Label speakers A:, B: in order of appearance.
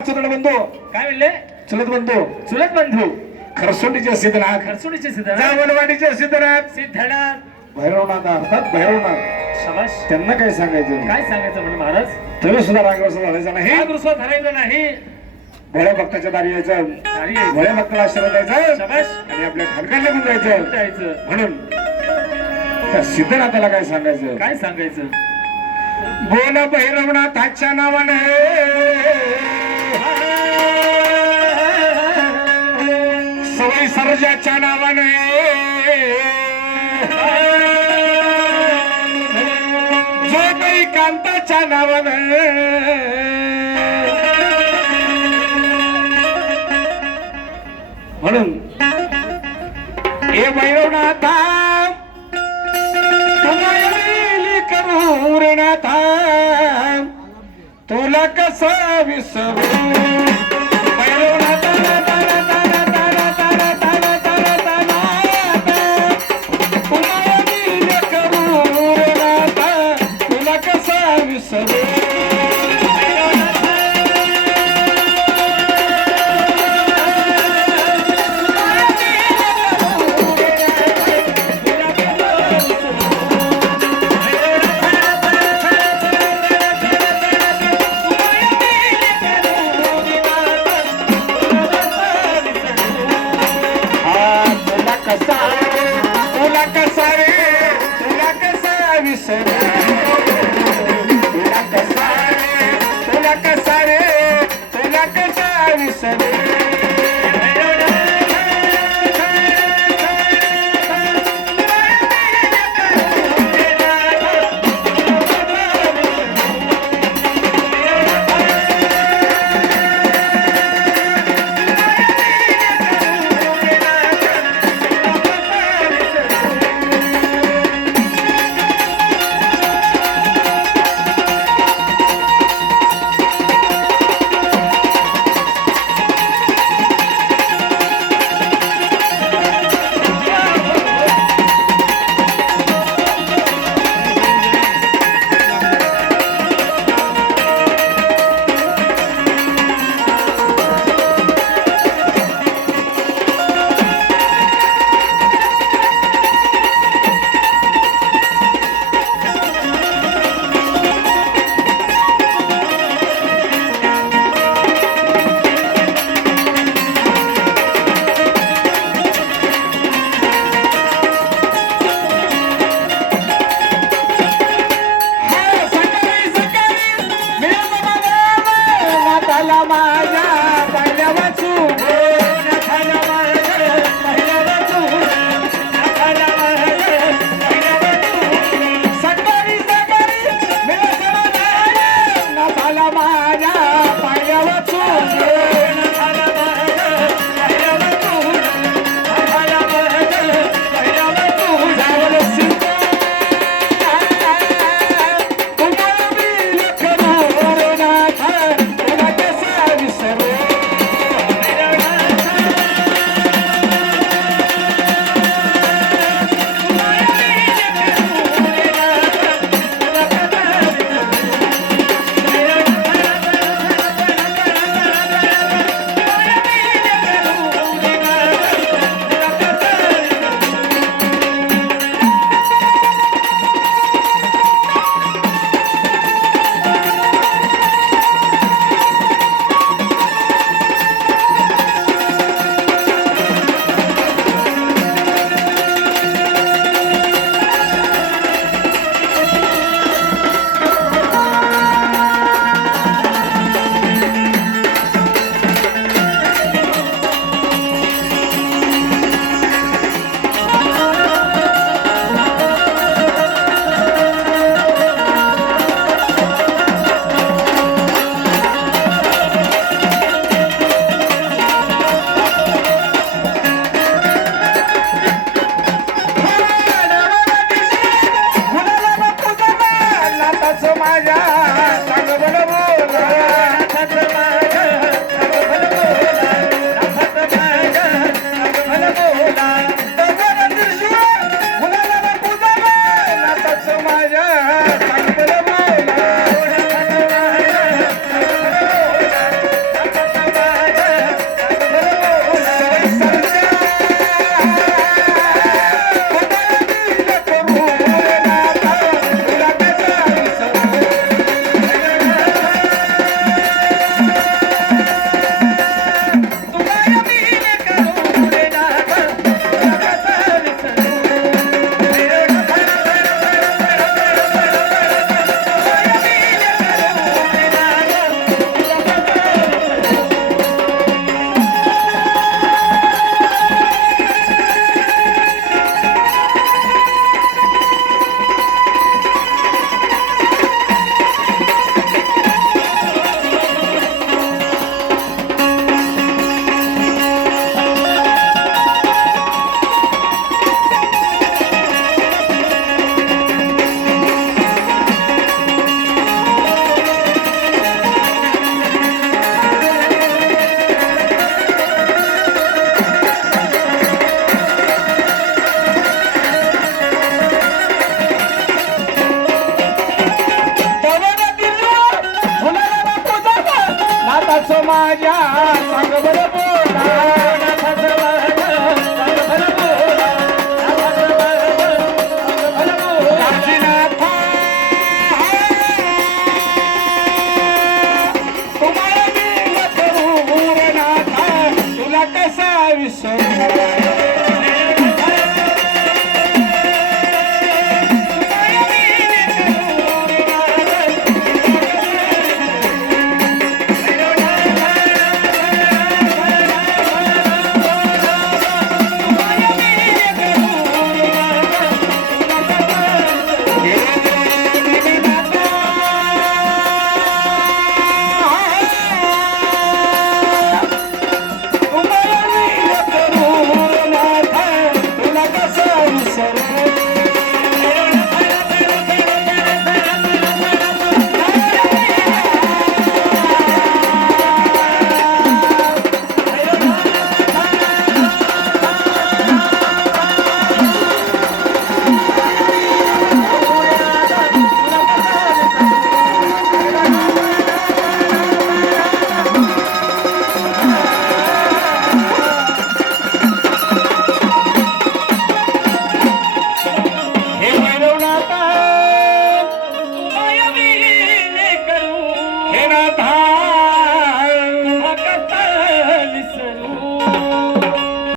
A: चुलत बंधू
B: काय म्हणले
A: चुलत बंधू
B: चुलत बंधू
A: खरसुंडीचे सिद्धनाथ
B: खरसुडीचे सिद्धार्थ
A: जावलवाडीचे सिद्धनाथ
B: सिद्धनाथ
A: भैरवनाथ अर्थात भैरवनाथ
B: शबाश
A: त्यांना काय सांगायचं
B: काय सांगायचं म्हणजे महाराज
A: तुम्ही सुद्धा रागवसा झालायचा नाही
B: हे दुसरं धरायचं नाही
A: भोळ्या भक्ताच्या दारी यायचं
B: सारी यायचं.
A: भोळ्या भक्ताला आशीर्वाद द्यायचा
B: शबाश
A: आणि आपल्या खानकाला पण जायचं
B: जायचं
A: म्हणून त्या सिद्धनाथाला काय सांगायचं
B: काय सांगायचं
A: बोल भैरवनाथाच्या नावाने सवय सर्जाच्या नावाने. जोगई कांताच्या नावाने. म्हणून हे भैरवनाथा तुम्हाला करू रे तुला कसं विसरू? भैरवनाथा, तुला Mama. राजा